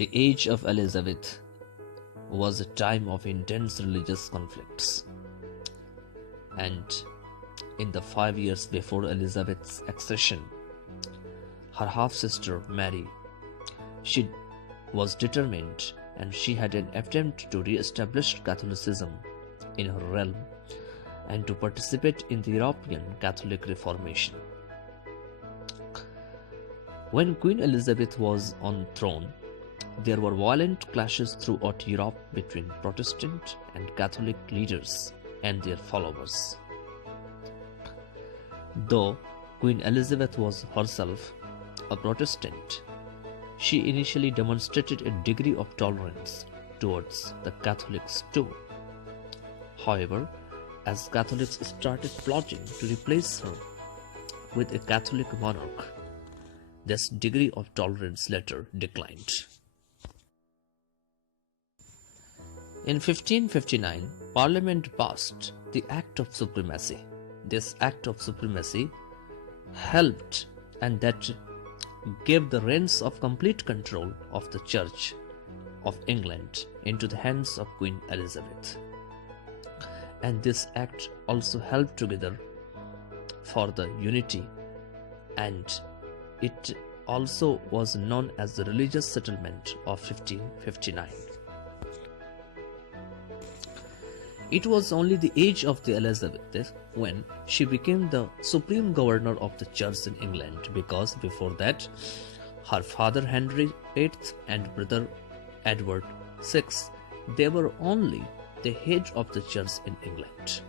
The age of Elizabeth was a time of intense religious conflicts, and in the 5 years before Elizabeth's accession, her half-sister Mary, she was determined, and she had an attempt to re-establish Catholicism in her realm and to participate in the European Catholic Reformation. When Queen Elizabeth was on the throne, there were violent clashes throughout Europe between Protestant and Catholic leaders and their followers. Though Queen Elizabeth was herself a Protestant, she initially demonstrated a degree of tolerance towards the Catholics too. However, as Catholics started plotting to replace her with a Catholic monarch, this degree of tolerance later declined. In 1559, Parliament passed the Act of Supremacy. This Act of Supremacy helped and that gave the reins of complete control of the Church of England into the hands of Queen Elizabeth. And this act also helped together for the unity, and it also was known as the Religious Settlement of 1559. It was only the age of the Elizabeth when she became the supreme governor of the church in England, because before that, her father Henry VIII and brother Edward VI, they were only the head of the church in England.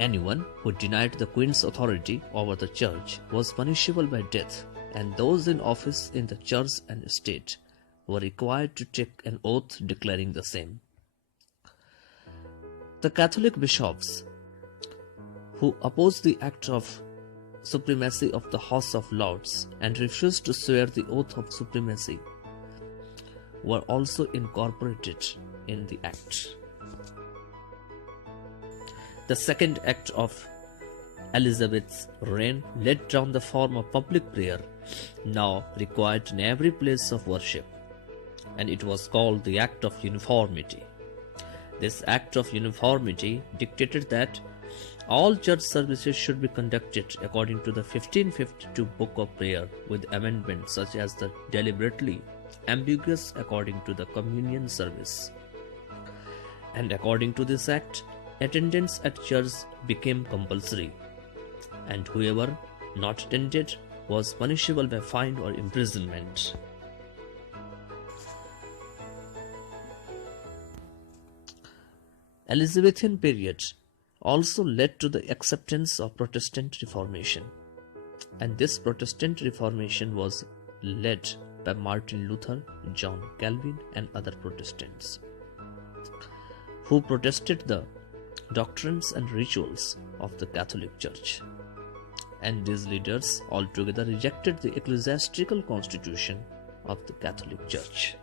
Anyone who denied the Queen's authority over the church was punishable by death, and those in office in the church and state were required to take an oath declaring the same. The Catholic bishops who opposed the Act of Supremacy of the House of Lords and refused to swear the oath of supremacy were also incorporated in the Act. The second act of Elizabeth's reign laid down the form of public prayer, now required in every place of worship, and it was called the Act of Uniformity. This Act of Uniformity dictated that all church services should be conducted according to the 1552 Book of Prayer, with amendments such as the deliberately ambiguous according to the communion service. And according to this act, attendance at church became compulsory, and whoever not attended was punishable by fine or imprisonment. Elizabethan period also led to the acceptance of Protestant Reformation, and this Protestant Reformation was led by Martin Luther, John Calvin, and other Protestants, who protested the doctrines and rituals of the Catholic Church. And these leaders altogether rejected the ecclesiastical constitution of the Catholic Church.